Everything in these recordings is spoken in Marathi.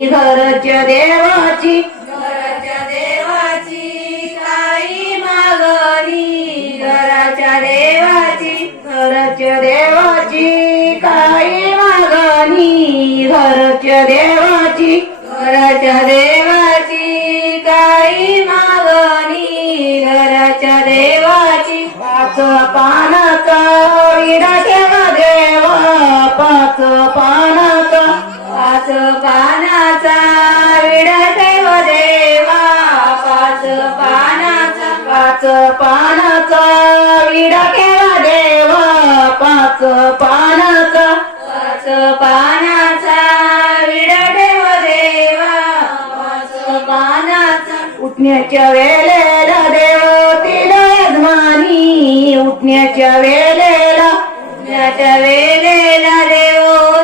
घरच्या देवाची काही मागणी घरच्या देवाची काही मागणी घरच्या देवाची काही मागणी घरच्या देवाची पाच पानाचा विडा ठेवा देवा पाच पानाचा विडा ठेव देवा पाच पानाचा विडा ठेवा देवा पाच पानाचा विडा ठेव देवा पाच उठण्याच्या वेळेला देव तिला यजमानी उठण्याच्या वेळेला देव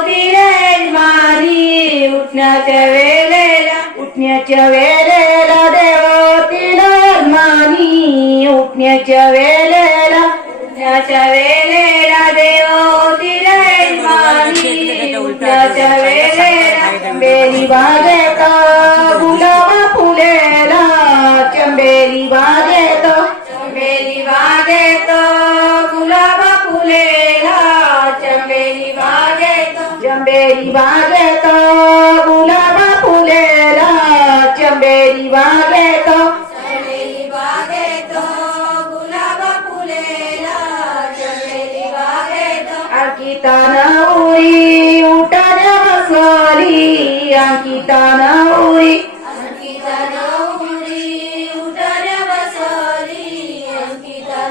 तिला यजमानी उठण्याच्या वेळेला देव तिला यजमानी उठण्याच्या वेळेला देव तिला यजमानी उठण्याच्या वेळेला चंबेरी बागेत गुलाब फुलेला चंबेरी बागेत गुलाब फुलेला चंबेरी बागेत गुलाब फुलेला चंबेरी बागेत गुलाब फुलेला चंबेरी अंकिता नवरी उठाने बसली अंकिता नवरी उठाने बसली अंकिता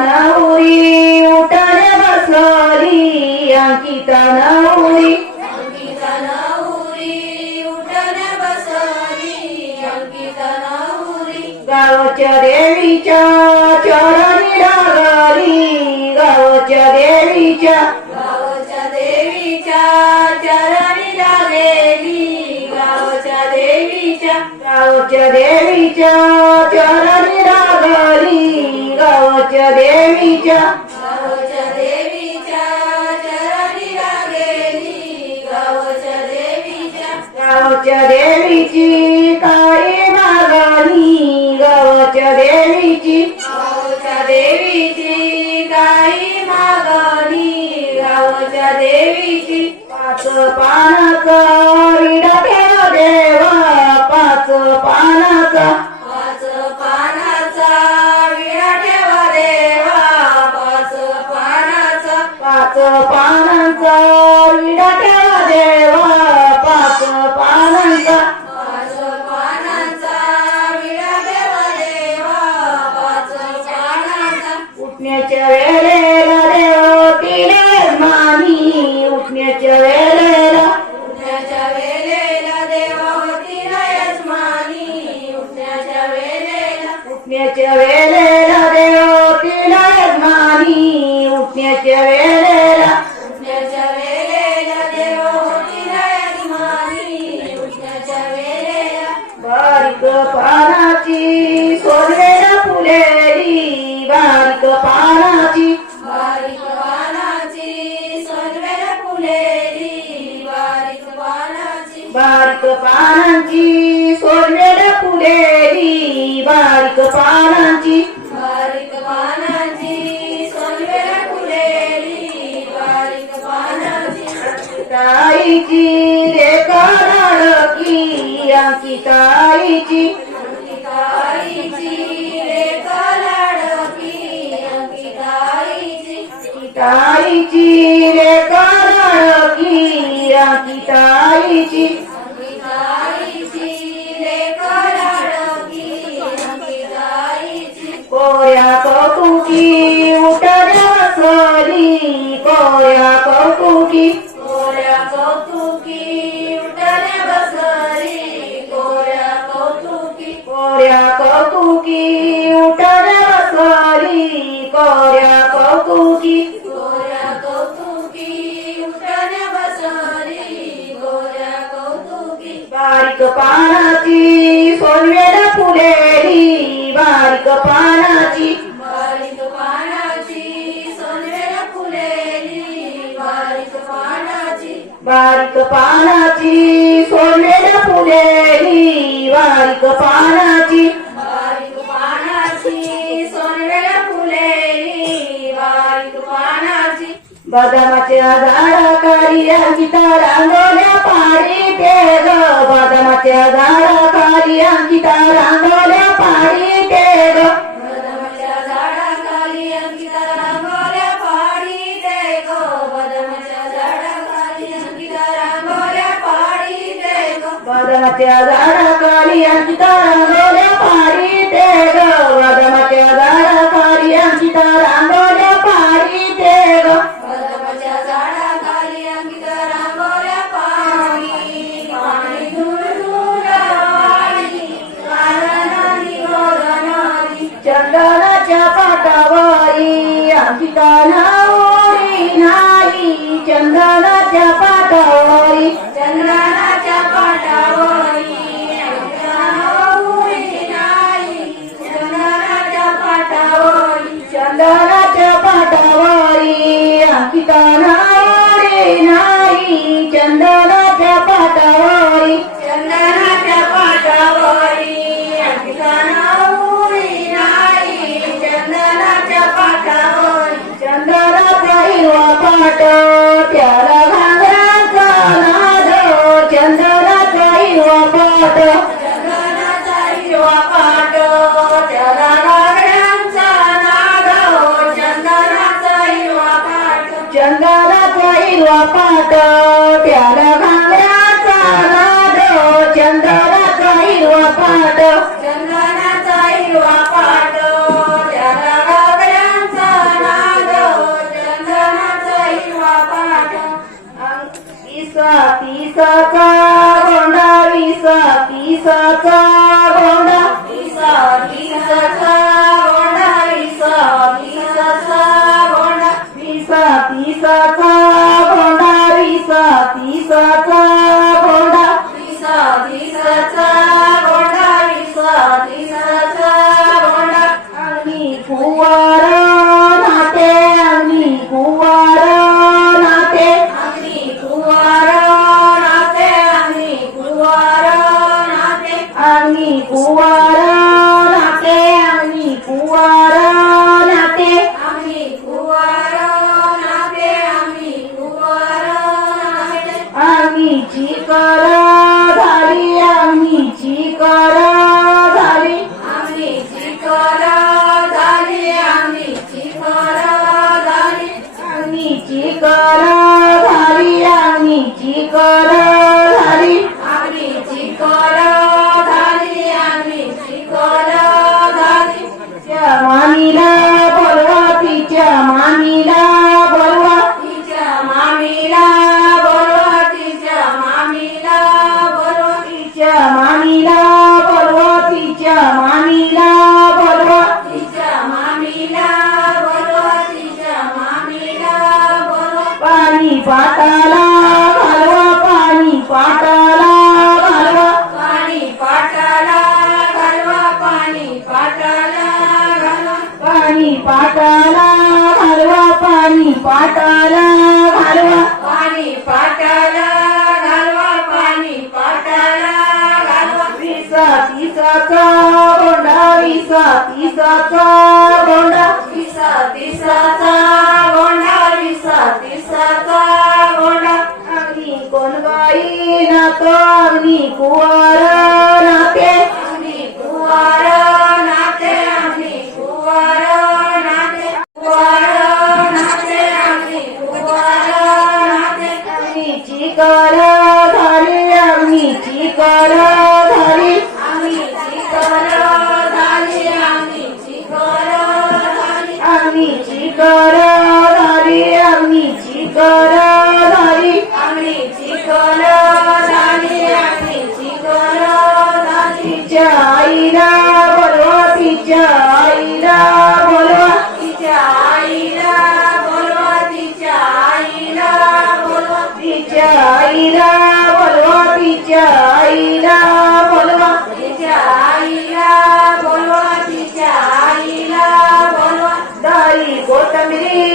नवरी उठाने बसली अंकिता नवरी उठाने बसली गावच्या देवीच्या चरणी लागली गावच्या देवीच्या चरणी लागेली गावच्या देवीच्या चरणी लागली गावच्या देवीच्या चरणी लागेली गावच्या देवीची काही मागणी गावच्या देवीची काही मागणी गावच्या देवीची पाच पानाचा विडा ठेवा देवा पाच पानाचा विडा ठेवा देवा पाच पानाचा विडा ठेवा देवा पाच पानाचा विडा ठेवा देवा उठण्याच्या वेळेला देव तिला यजमानी उठण्याच्या वेळेला देवावतीला यजमानी उठण्याच्या वेळेला देव तिला यजमानी उठण्याच्या वेळेला देवावतीला यजमानी बारीक पानाची सोनवेला फुलेली बारीक पानाची सोनवेला फुलेली बारीक पानांची सोनवेला फुलेली बारीक पानांची सोनवेला फुलेली ताईची रेखा लाडकी अंकिताईची ताईची रेखा लाडकी अंकिताईची कोऱ्या कौतुकी उठल्या बसली कोऱ्या कौतुकी उठाने बसली कोऱ्या कौतुकी उठल्या बसली कोऱ्या कौतुकी उठाने बसली बारीक पानाची सोनवेला फुलेली बारीक पानाची सोनवेला फुलेली बारीक पानाची सोडलेल्या फुलेली बारीक पानाची बारीक पानाची सोनवेला फुलेली बारीक पानाची बदामाच्या झाडाखाली अंकिता रांगोल्या पाडी ते ग बदामाच्या झाडाखाली अंकिता रांगोल्या पाडी ते ग बदामाच्या झाडाखाली अंकिता रांगोळ्या पाडी ते गो बदामाच्या झाडाखाली अंकिता रांगोळ्या पाडी ते गो बदामाच्या झाडाखाली अंकिता रांगोल्या पाडी ते ग बदामाच्या झाडाखाली अंकिता रांगोल्या पाडी ते ग बदामाच्या झाडाखाली अंकिता रांगोळ्या पाडी पाणी धुर धुर वाळी काननानी गोदनानी चंदनाच्या पाटावरी अंकिता नावरी नाही चंदनाच्या पाटावरी चंद्राच्या पाटावरी अंकिता नावरी नाही चंद्राच्या पाटावरी चंदनाच्या पाटावरी अंकिता नावरी नाही चंदनाच्या पाटावरी चंदनाच्या पाटावरी अंकिता नावरी नाही चंदनाच्या पाटावरी चंदनाचा हिरवा पाट त्याला घागराचा नाद चंदनाचा हिरवा पाट चंदनाचा हिरवा पाट त्याला गागड्यांचा नाद चंदनाचा हिरवा पाट चंदनाचा हिरवा पाट त्याला घागराचा नाद चंदनाचा हिरवा पाट चंदनाचा हिरवा पाट त्याला गागड्यांचा नाद चंदनाचा हिरवा पाट विसा पिसाचा गोंडा विसा पिसाचा गोंडा विसा विसाचा गोंडा विसा विसाचा गोंडा विसा पिसाचा गोंडा विसा पिसाचा गोंडा विसा विसाचा गोंडा विसा विसाचा गोंडा आणि कुवार नाते आणि कुवार नाते आम्ही कुवार नाते आम्ही कुवार नाते आणि कुवार नाते आणि कुवार नाते आम्ही कुवार नाते आम्ही कुवार नाते आम्ही चिकर झाली आम्ही चिकर झाली आम्ही चिकर झाली आम्ही चिकर झाली आम्ही चिकर झाली आम्ही चिकर झाली आम्ही चिकर झाली आम्ही चिकर झाली तिच्या मामीला बोलवा तिच्या मामीला बोलवा तिच्या मामीला बोलवा तिच्या मामीला बोलवा तिच्या मामीला बोलवा तिच्या मामीला बोलवा तिच्या मामीला बोलवा तिच्या मामीला बोलवा पाणी पाटाला घालवा पाणी पाटाला घालवा पाणी पाटाला घालवा पाणी पाटाला घालवा पाणी पाटाला घालवा पाणी पाटाला घालवा पाणी पाटाला घालवा पाणी पाटाला घालवा विसा पिसाचा गोंडा विसा पिसाचा गोंडा विसा दिसाचा गोंडा विसा दिसाचा गोंडा अग्नी कोण बाई नातो अग्नी कुवार नाते आम्ही कुवार नाते आम्ही कुवार नाते कुवार नाते आम्ही कुवार नाते अग्नी चिकर झाली अग्नी चिकर झाली आम्ही चिकर झाली आम्ही चिकर झाली अग्नी चिकर झाली अग्नी चिकर झाली आम्ही चिकर झाली आम्ही चिकर झाली तिच्या आईला बोलवा तिच्या आईला बोलवा तिच्या आईला बोलवा तिच्या आईला बोलवा तिच्या आईला बोलवा तिच्या आईला बोलवा तिच्या आईला बोलवा तिच्या आईला बोलवा डाळी कोथंबिरी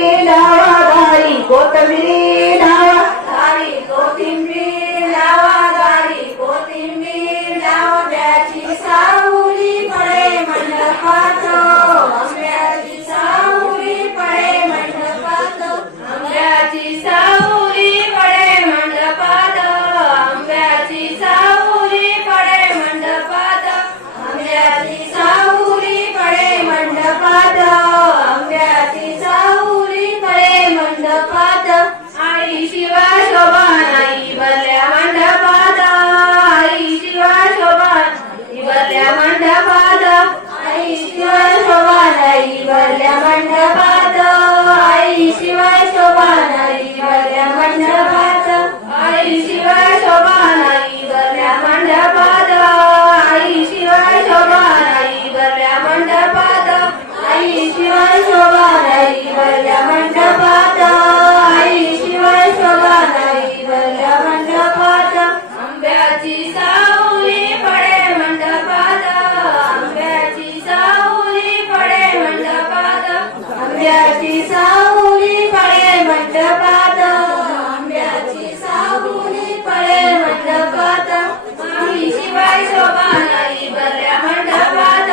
सावली पडे मंडपात आंब्याची सावली पडे मंडपात मामी शिवाय शोभा नाही भरल्या मंडपात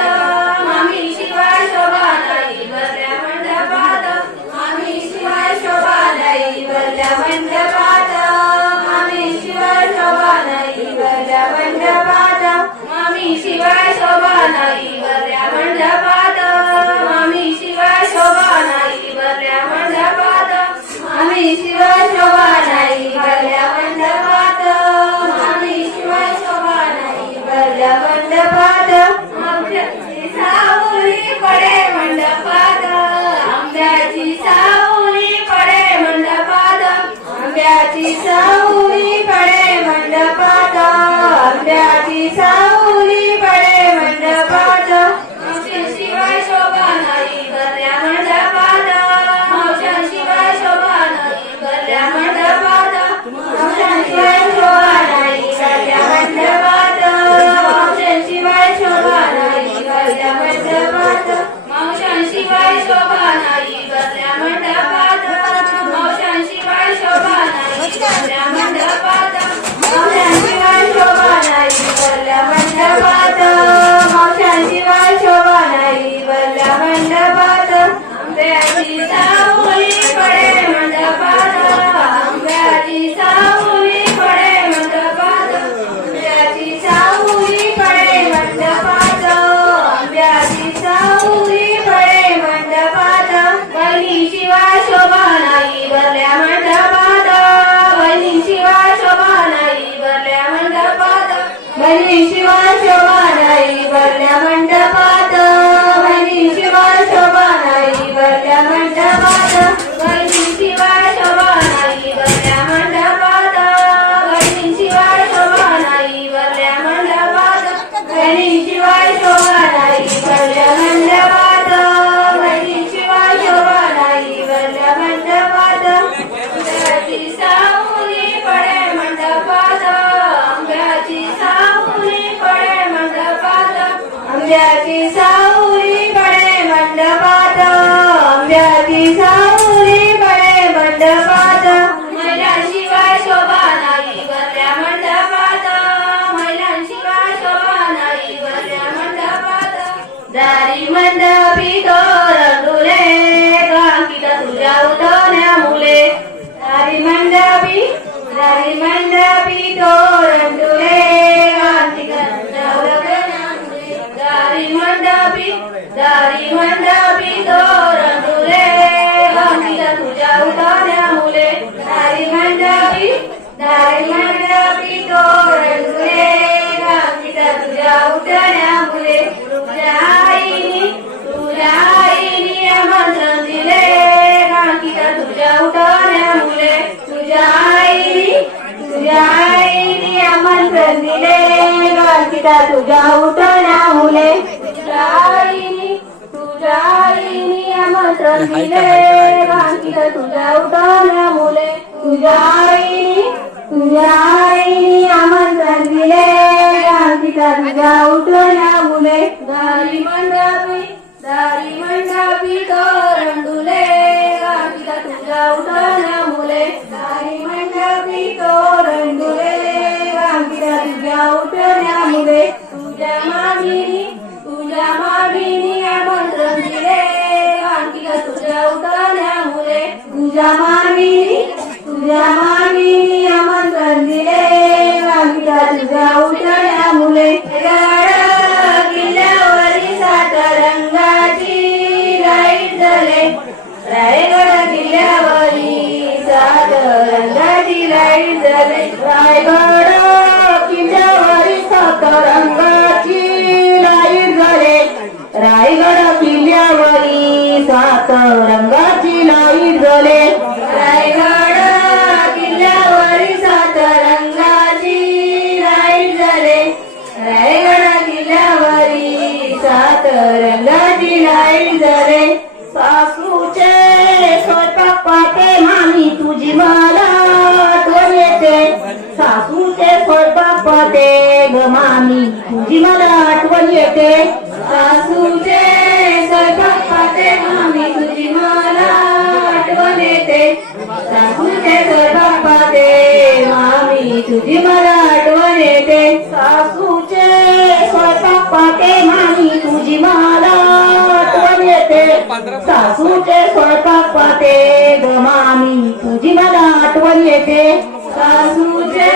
मामी शिवाय शोभा नाही भरल्या मंडपात मामी शिवाय शोभा नाही भरल्या मंडपात मामी शिवाय शोभा नाही भरल्या मंडपात मामी शिवाय शोभा नाही भरल्या मंडपात मामी शिवाय शोभा नाही भरल्या मंडपात मामी शिवाय शोभा नाही भरल्या मंडपात मामी शिवाय शोभा नाही भरल्या मंडपात आंब्याची सावली पडे मंडपात आंब्याची सावली पडे मंडपात आंब्याची सावली पडे मंडपात आंब्याची सावली पडे मंडपात शिवाय शोभा नाही भरल्या मंडपात शिवाय शोभा नाही भरल्या मंडपात शिवाय शोभा नाही भरल्या मंडपात शिवाय शोभा नाही भरल्या मंडपात शिवाय शोभा नाही भरल्या मंडपात शिवाय शोभा नाही भरल्या मंडपात शिवाय शोभा नाही भरल्या मंडपात शिवाय शोभा नाही भरल्या मंडपात आंब्याची सावली पडे मंडपात आंब्याची सावली पडे मंडपात आंब्याची सावली पडे मंडपात आंब्याची सावली पडे मंडपात बहिणी शिवाय शोभा नाही भरल्या मंडपात बहिणी शिवाय शोभा नाही भरल्या मंडपात बहिणी शिवाय शोभा नाही भरल्या मंडपात बहिणी शिवाय शोभा नाही भरल्या मंडपात बहिणी शिवाय शोभा नाही भरल्या मंडपात बहिणी शिवाय शोभा नाही भरल्या मंडपात बहिणी शिवाय शोभा नाही भरल्या मंडपात बहिणी शिवाय शोभा नाही भरल्या मंडपात आंब्याची सावली पडे मंडपात आंब्याची सावली पडे मंडपात आंब्याची सावली पडे मंडपात आंब्याची सावली पडे मंडपात महिलांशिवाय शोभा नाही भरल्या मंडपात महिलांशिवाय शोभा नाही भरल्या मंडपात दारी मंडपी तोरण डुले कांकित तुझ्या उठवण्या मुले दारी मंडपी तोरण डुले कांकित तुझ्या उठवण्या मुले दारी मंडपी तोरण डुले कांकित तुझ्या उठवण्या मुले दारी मंडपी तोरण डुले कांकित तुझ्या उठवण्या मुले तुझ्या आईनी आमंत्रण दिले कांकित तुझ्या उठवण्या मुले तुझ्या आईनी आमंत्रण दिले कांकित तुझ्या उठवण्या मुले तुझ्या आईनी आमंत्रण दिले कांकित तुझ्या उठवण्या मुले तुझ्या आईनी आमंत्रण दिले कांकित तुझ्या उठवण्या मुले दारी मंडपी तोरण डुले कांकित तुझ्या उठवण्या मुले दारी मंडपी तोरण डुले कांकित तुझ्या उठवण्या मुले तुझ्या मामीनी आमंत्रण दिले कांकित तुझ्या उठवण्या मुले तुझ्या मामीनी आमंत्रण दिले कांकित तुझ्या उठवण्या मुले किल्ल्यावरी सात रंगाची लाईट जले रायगड किल्ल्यावरी सात रंगाची लाईट जले रायगड किल्ल्यावरी सात रंगाची लाईट जले रायगड किल्ल्यावरी सात रंगाची लाईट जले रायगड किल्ल्यावरी सात रंगाची लाईट जले रायगड किल्ल्यावरी सात रंगाची लाईट जले सासूचे स्वयंपाक पाते मामी तुझी मला आठवण येते सासूचे स्वयंपाक पाते ग मामी तुझी मला आठवण येते सासूचे स्वयंपाक पाते मामी तुझी मला आठवण येते सासूचे स्वयंपाक पाते मामी तुझी मला आठवण येते सासूचे स्वयंपाक पाते ग मामी तुझी मला आठवण येते सासूचे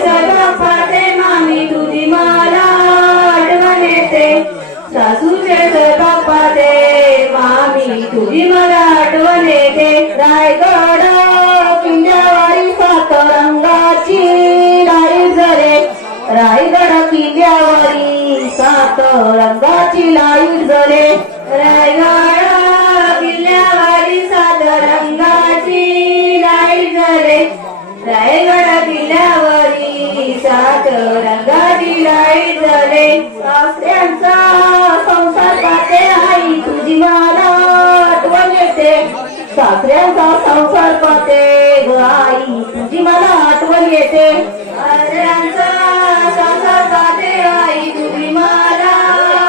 स्वयंपाक पाते मामी तुझी मला आठवण येते सासूचे स्वयंपाक पाते मामी तुझी मला आठवण येते रायगड किल्ल्यावारी सात रंगाची लाईट जळे रायगड किल्ल्यावारी सात रंगाची लाईट जळे रायगड किल्ल्यावारी सात रंगाची लाईट जळे रायगड किल्ल्यावरी सात रंगाची लाईट जळे सासऱ्यांचा संसार पाहते आई तुझी मला आठवण येते सासऱ्यांचा संसार पाहते ग आई तुझी मला आठवण येते सासऱ्यांचा संसार पाहते आई तुझी मला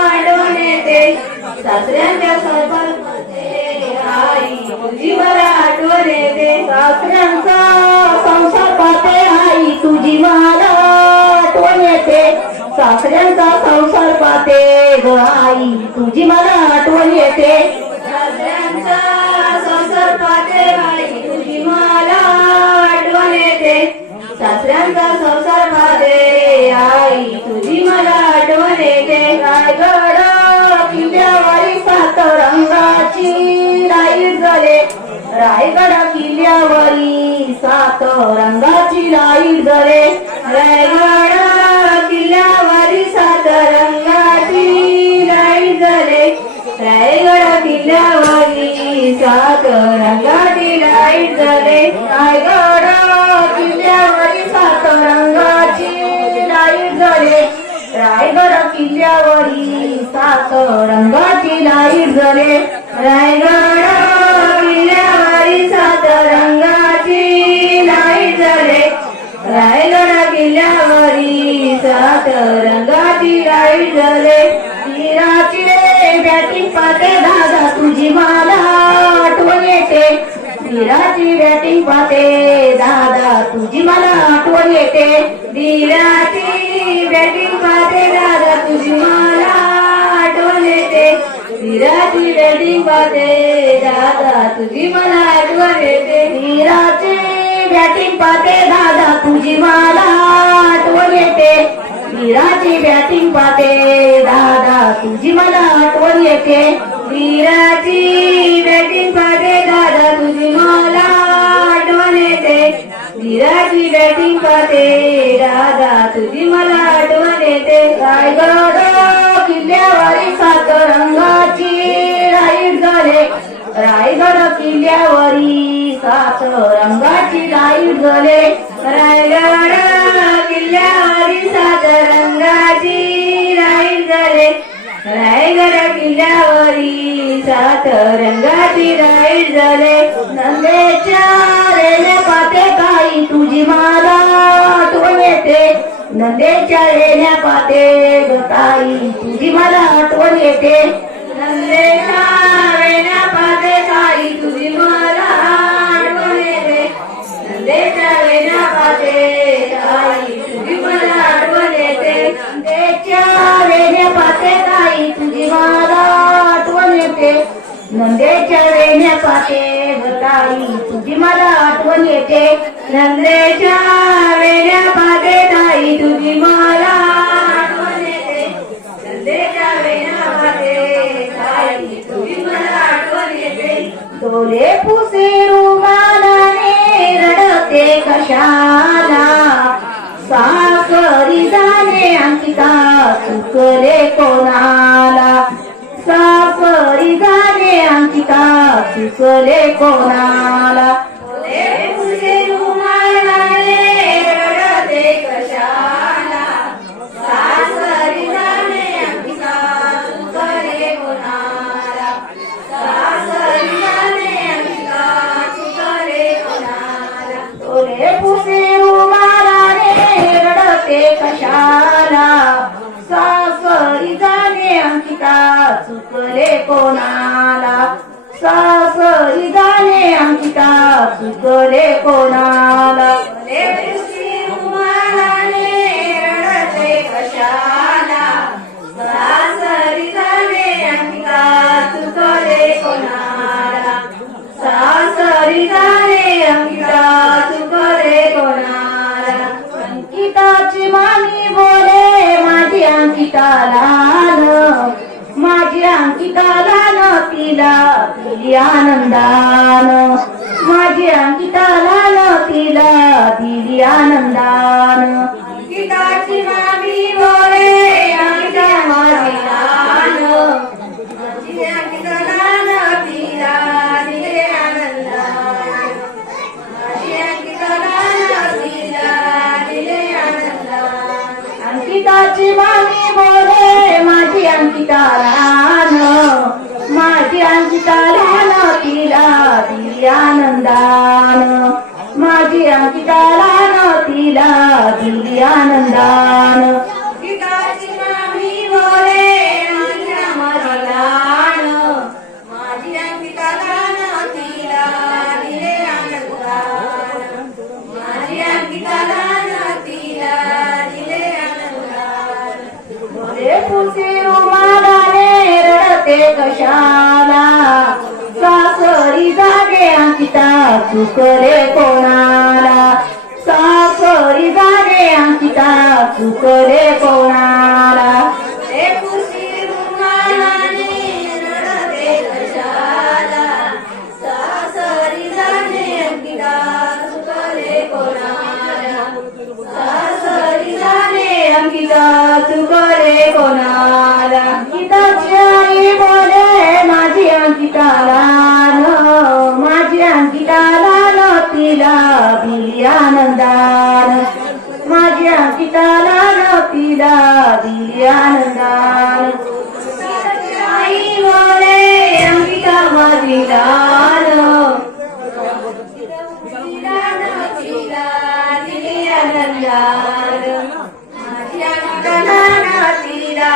आठवण येते सासऱ्यांच्या संसार पाहते आई तुझी मला आठवण येते सासऱ्यांचा संसार पाहते आई तुझी मला आठवण येते सासऱ्यांचा संसार पाहते ग आई तुझी मला आठवण येते सासऱ्यांचा संसार पाहते आई तुझी मला आठवण येते सासऱ्यांचा संसार पाहते आई तुझी मला आठवण येते रायगड किल्ल्यावरी सात रंगाची लाईट जळे रायगड किल्ल्यावरी सात रंगाची लाईट जळे रायगड किल्ल्यावरी सात रंगाची लाईट जळे रायगड किल्ल्यावरी सात रंगाची लाईट जळे रायगड किल्ल्यावरी सात रंगाची लाईट जळे रायगड किल्ल्यावरी सात रंगाची लाईट जळे रायगड किल्ल्यावरी सात रंगाची लाईट जळे रायगड किल्ल्यावरी सात रंगाची लाईट जळे वीराची बॅटिंग पाहते दादा तुझी मला आठवण येते वीराची बॅटिंग पाहते दादा तुझी मला आठवण येते वीराची बॅटिंग पाहते दादा तुझी मला आठवण येते वीराची बॅटिंग पाहते दादा तुझी मला आठवण येते वीराची बॅटिंग पाहते दादा तुझी मला आठवण येते वीराची बॅटिंग पाहते दादा तुझी मला आठवण येते वीराची बॅटिंग पाहते दादा तुझी मला आठवण येते वीराची बॅटिंग पाहते दादा तुझी मला आठवण येते रायगड किल्ल्यावरी सात रंगाची लाईट जळे रायगड किल्ल्यावरी सात रंगाची लाईट जळे रायगड किल्ल्यावरी सात रंगाची लाईट जळे रायगड किल्ल्यावरी सात रंगाची लाईट जळे नंदेच्या रेल्या पाते काही तुझी मला आठवण येते नंदेच्या रेल्या पाते ग ताई तुझी मला आठवण येते नंदेच्या रेल्या पाते काही तुझी मला आठवण येते नंदेच्या रेल्या पाते ताई तुझी मला आठवण येते नंदेच्या रेल्या पाते ताई तुझी मला आठवण येते नंदेच्या रेल्या पाते ग ताई तुझी मला आठवण येते नंदेच्या रेल्या पाते ताई तुझी मला आठवण येते नंदेच्या रेल्या पाते ताई तुझी मला आठवण येते डोले पुसे रुमालाने रडते कशाला सासरी जाणे अंकिता चुकले कोणाला सासरी जाणे अंकिता चुकले कोणाला रडते कशाला सासरी जाणे अंकिता चुकले कोणाला सासरी जाणे अंकिता चुकले कोणाला डोले पुसे रुमालाने रडते कशाला सासरी जाणे अंकिता चुकले कोणाला सासरी जाणे अंकिता चुकले कोणाला रुमालाने मामी बोले माझी अंकिता लहान, माझी अंकिता लहान तिला दिली आनंदान, माझी अंकिता लहान तिला दिली आनंदान. अंकिताची मामी बोले अंकिता माझी लहान, माझी अंकिता लहान तिला दिले आनंदान, माझी अंकिता लहान तिला दिले आनंदान. अंकिताची मामी बोले माझी अंकिता लहान, माझी अंकिता लहान तिला दिली आनंदान, माझी अंकिता लहान तिला दिली आनंदान. अंकिताची मामी बोले अंकिता माझी लहान, माझी अंकिता लहान तिला दिले आनंदान, माझी अंकिता लहान तिला दिले आनंदान. रे पुसे रुमालाने रडते कशाला, सासरी जागे अंकिता चुकले कोणाला, सासरी जागे अंकिता चुकले कोणाला. रे पुसी रुमालाने रडते कशाला, सासरी जाणे अंकिता चुकले कोणाला, सासरी जाणे अंकिता चुकले कोणाला. अंकिताची आई बोले माझी अंकिता लहान, माझी अंकिता लहान तिला दिली आनंदान, माझी अंकिता लहान तिला दिली आनंदान. आई बोले अंकिता माझी लहान, तिला दिले आनंदान, माझी अंकिता लहान तिला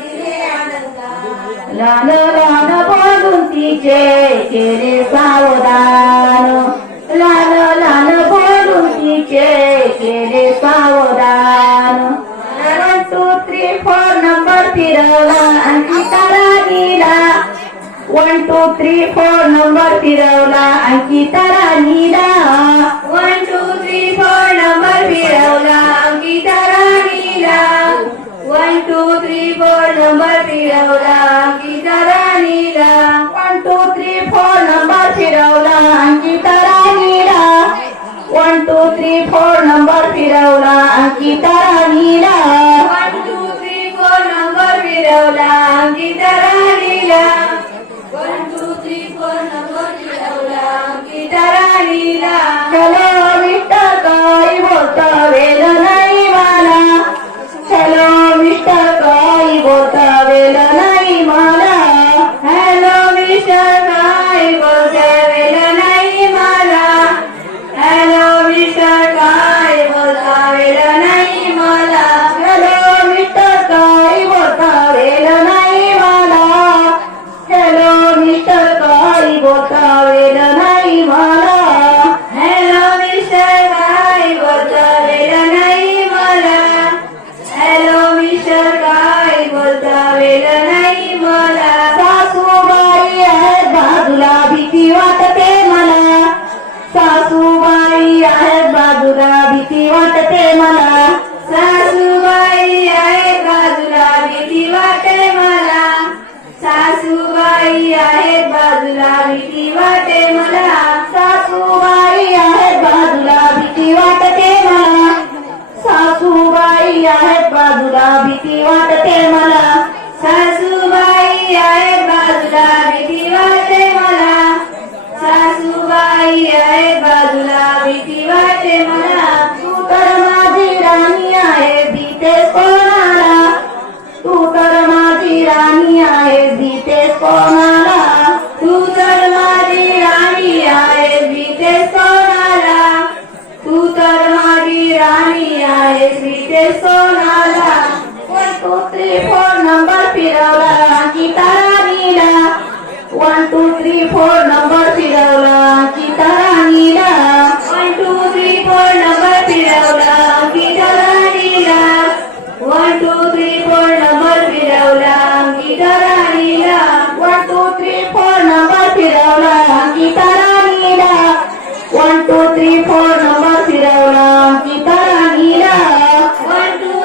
दिले आनंदान. लहान लहान बोलून तिचे केले सावधान, लहान लहान बोलून तिचे केले सावधान. 1 2 3 4 नंबर फिरवला अंकिता राणीला, 1 2 3 4 नंबर फिरवला अंकिता राणीला, 1 2 3 4 नंबर फिरवला अंकिता राणीला, 1 2 3 4 नंबर फिरवला अंकिता राणीला, 1 2 3 4 नंबर फिरवला अंकिता राणीला, 1 2 3 4 नंबर फिरवला अंकिता राणीला. 1 2 3 4 नंबर फिरवला अंकिता राणीला, 1 2 3 4 नंबर फिरवला अंकिता राणीला. हॅलो मिस्टर काही बोलता वेळ नाही मला, हॅलो मिस्टर काही बोलता वेळ नाही मला, हॅलो मिस्टर काय बोलता वेळ नाही मला, हॅलो मिस्टर काय बोलता वेळ नाही मला, हॅलो मिस्टर काही बोलता वेळ नाही मला, हॅलो मिस्टर काही बोलता वेळ नाही मला. हॅलो मिस्टर काय बोलता वेळ नाही मला, हॅलो मिस्टर काय बोलता वेळ नाही मला. सासूबाई आहेत बाजूला भीती वाटते मला, सासूबाई आहेत बाजूला भीती वाटते मला, सासूबाई आहेत बाजूला भीती वाटे मला, सासूबाई आहेत बाजूला भीती वाटे मला, सासूबाई आहेत बाजूला भीती वाटते मला, सासूबाई आहेत बाजूला भीती वाटते मला. सासूबाई आहेत बाजूला भीती वाटे मला, सासूबाई आहेत बाजूला भीती वाटे मला. तू तर माझी राणी आहे भीतेस कोणाला, तू तर माझी राणी आहे भीतेस कोणाला, तू तर माझी राणी आहे भीतेस कोणाला, तू तर माझी राणी आहे भीतेस कोणाला. 1 2 3 4 नंबर फिरवला अंकिता राणीला, 1 2 3 4 नंबर फिरवला अंकिता राणीला, 1 2 3 4 नंबर फिरवला अंकिता राणीला, 1 2 3 4 नंबर फिरवला अंकिता राणीला, 1 2 3 4 नंबर फिरवला अंकिता राणीला, 1 2 3 4 नंबर फिरवला अंकिता राणीला. 1 2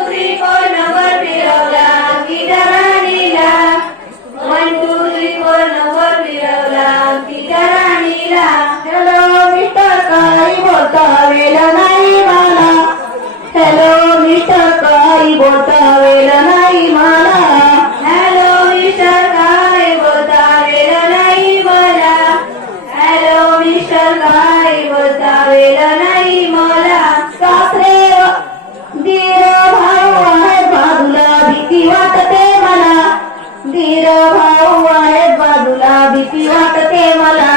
काही बोलता वेळ नाही मला. हॅलो मिस्टर काय बोलता वेळ नाही मला. हॅलो मिस्टर काय बोलता वेळ नाही मला. सासरे धीर भाऊ आहेत बाजूला भीती वाटते मला. धीर भाऊ आहेत बाजूला भीती वाटते मला.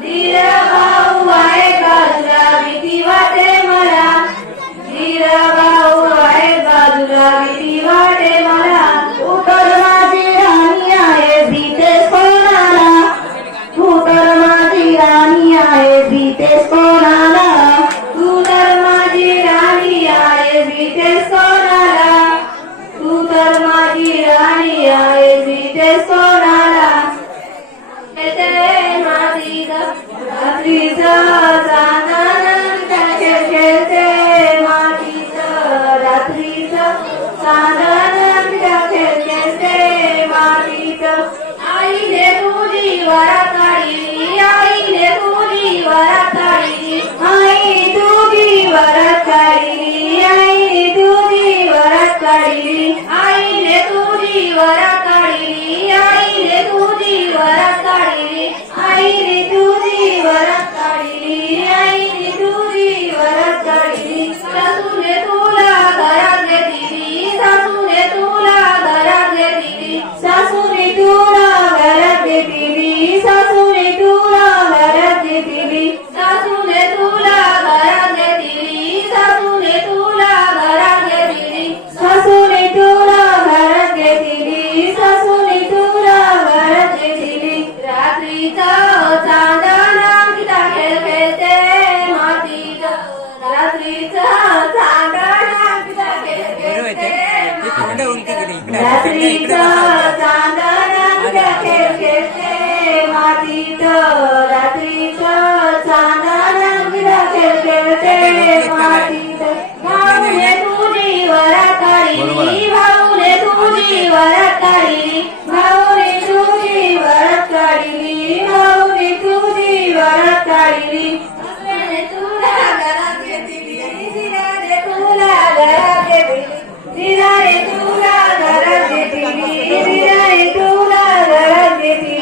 धीर भाऊ आहे बाजूला भीती वाटे मला. धीर भाऊ आहे बाजूला भीती वाटे मला. तू तर माझी राणी आहे भीतेस कोणाला. तू तर माझी राणी आहे भीतेस कोणाला. तू तर माझी राणी आहे भीतेस कोणाला. तू तर माझी राणी आहे भीतेस कोणाला. खेळते मातीत रात्रीचं चांदणं खेळते मातीत रात्रीचं चांदणं खेळते मातीत. आईने तुझी वरात काढली. आईने तुझी वरात काढली. आई तुझी वरात काढली. आईने तुझी वरात काढली. आईने तुझी वरात काढली. आईने तुझी वरात काढली. आईने तुझी वरात काढली. आईने तुझी वरात काढली. सासूने तुला घरात घेतली. सासूने तुला घरात घेतली. सासूने तुला घरात घेतली. सासूने तुला घरात घेतली. सासूने तुला घरात घेतली. सासूने तुला घरात घेतली. सासूने तुला घरात घेतली. सासूने तुला घरात घेतली. रात्रीचं चांदणं गीता खेळ खेळते मातीत. रात्रीचं चांदणं गीता खेळ खेळते मातीत. रात्रीचं चांदणं गीता खेळ खेळते मातीत. रात्रीचं चांदणं गीता खेळ खेळते मातीत. भाऊने तुझी वरात काढली. भाऊने तुझी वरात काढली. भाऊने तुझी वरात काढली. भाऊने तुझी वरात काढली. सासऱ्याने तुला घरात घेतली. दिराने तुला घरात घेतली. दिराने तुला घरात घेतली. दिराने तुला घरात घेतली.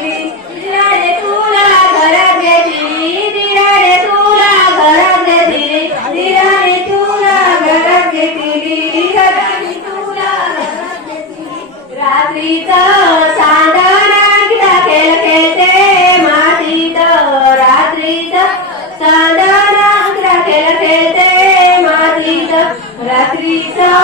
दिराने तुला घरात घेतली. दिराने तुला घरात घेतली. दिराने तुला घरात घेतली. घराने तुला घरात घेतली. रात्रीचं चांदणं गीता खेळ खेळते मातीत. रात्रीचं चांदणं गीता खेळ खेळते मातीत. रात्रीचं